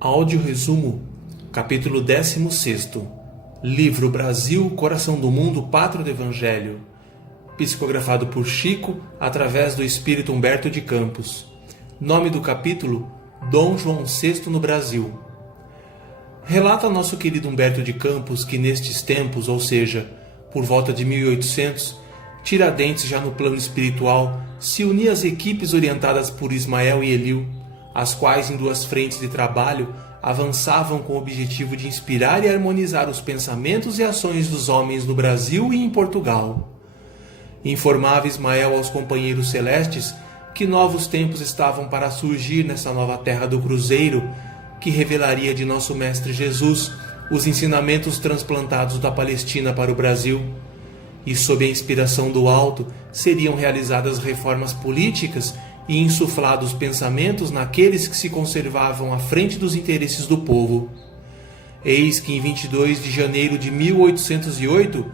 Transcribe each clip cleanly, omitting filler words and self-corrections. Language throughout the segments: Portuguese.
Áudio resumo, capítulo 16, livro Brasil, Coração do Mundo, Pátria do Evangelho, psicografado por Chico, através do Espírito Humberto de Campos. Nome do capítulo, Dom João VI no Brasil. Relata nosso querido Humberto de Campos que nestes tempos, ou seja, por volta de 1800, Tiradentes, já no plano espiritual, se unia às equipes orientadas por Ismael e Eliu, as quais, em duas frentes de trabalho, avançavam com o objetivo de inspirar e harmonizar os pensamentos e ações dos homens no Brasil e em Portugal. Informava Ismael aos companheiros celestes que novos tempos estavam para surgir nessa nova terra do Cruzeiro, que revelaria de nosso Mestre Jesus os ensinamentos transplantados da Palestina para o Brasil. E sob a inspiração do alto seriam realizadas reformas políticas e insuflados pensamentos naqueles que se conservavam à frente dos interesses do povo. Eis que em 22 de janeiro de 1808,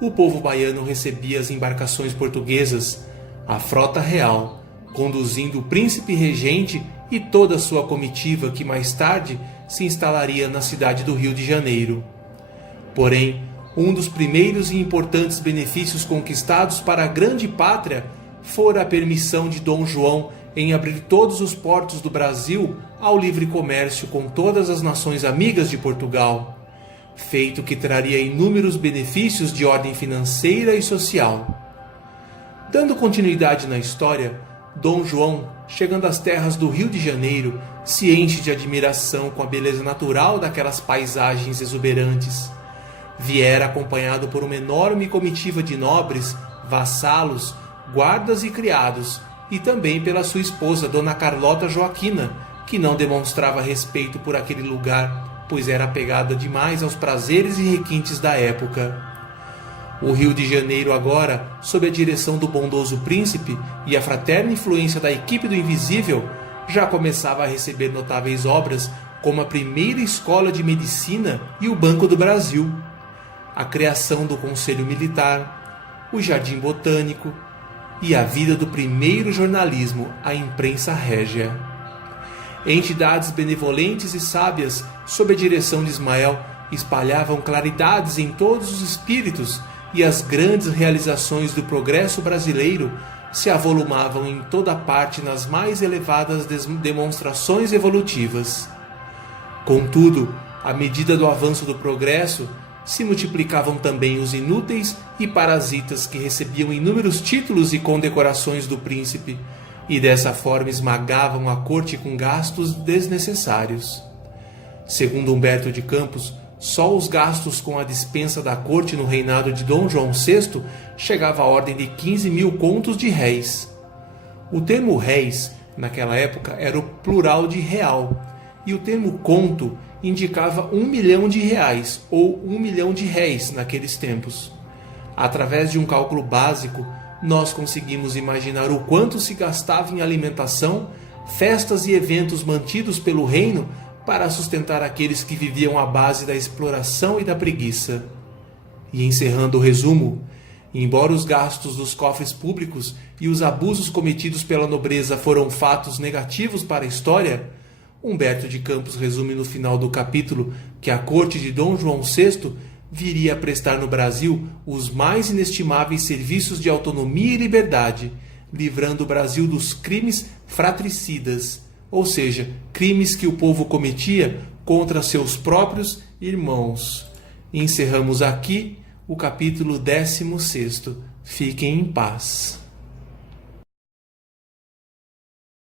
o povo baiano recebia as embarcações portuguesas, a frota real, conduzindo o príncipe regente e toda a sua comitiva que mais tarde se instalaria na cidade do Rio de Janeiro. Porém, um dos primeiros e importantes benefícios conquistados para a grande pátria fora a permissão de Dom João em abrir todos os portos do Brasil ao livre comércio com todas as nações amigas de Portugal, feito que traria inúmeros benefícios de ordem financeira e social. Dando continuidade na história, Dom João, chegando às terras do Rio de Janeiro, se enche de admiração com a beleza natural daquelas paisagens exuberantes. Viera acompanhado por uma enorme comitiva de nobres, vassalos, guardas e criados, e também pela sua esposa, Dona Carlota Joaquina, que não demonstrava respeito por aquele lugar, pois era apegada demais aos prazeres e requintes da época. O Rio de Janeiro agora, sob a direção do bondoso príncipe e a fraterna influência da equipe do Invisível, já começava a receber notáveis obras como a primeira escola de medicina e o Banco do Brasil, a criação do Conselho Militar, o Jardim Botânico e a vida do primeiro jornalismo, a imprensa régia. Entidades benevolentes e sábias, sob a direção de Ismael, espalhavam claridades em todos os espíritos e as grandes realizações do progresso brasileiro se avolumavam em toda parte nas mais elevadas demonstrações evolutivas. Contudo, à medida do avanço do progresso, se multiplicavam também os inúteis e parasitas que recebiam inúmeros títulos e condecorações do príncipe, e dessa forma esmagavam a corte com gastos desnecessários. Segundo Humberto de Campos, só os gastos com a dispensa da corte no reinado de Dom João VI chegava à ordem de 15 mil contos de réis. O termo réis, naquela época, era o plural de real, e o termo conto indicava 1 milhão de reais ou 1 milhão de réis naqueles tempos. Através de um cálculo básico, nós conseguimos imaginar o quanto se gastava em alimentação, festas e eventos mantidos pelo reino para sustentar aqueles que viviam à base da exploração e da preguiça. E encerrando o resumo, embora os gastos dos cofres públicos e os abusos cometidos pela nobreza foram fatos negativos para a história, Humberto de Campos resume no final do capítulo que a corte de Dom João VI viria a prestar no Brasil os mais inestimáveis serviços de autonomia e liberdade, livrando o Brasil dos crimes fratricidas, ou seja, crimes que o povo cometia contra seus próprios irmãos. Encerramos aqui o capítulo 16. Fiquem em paz.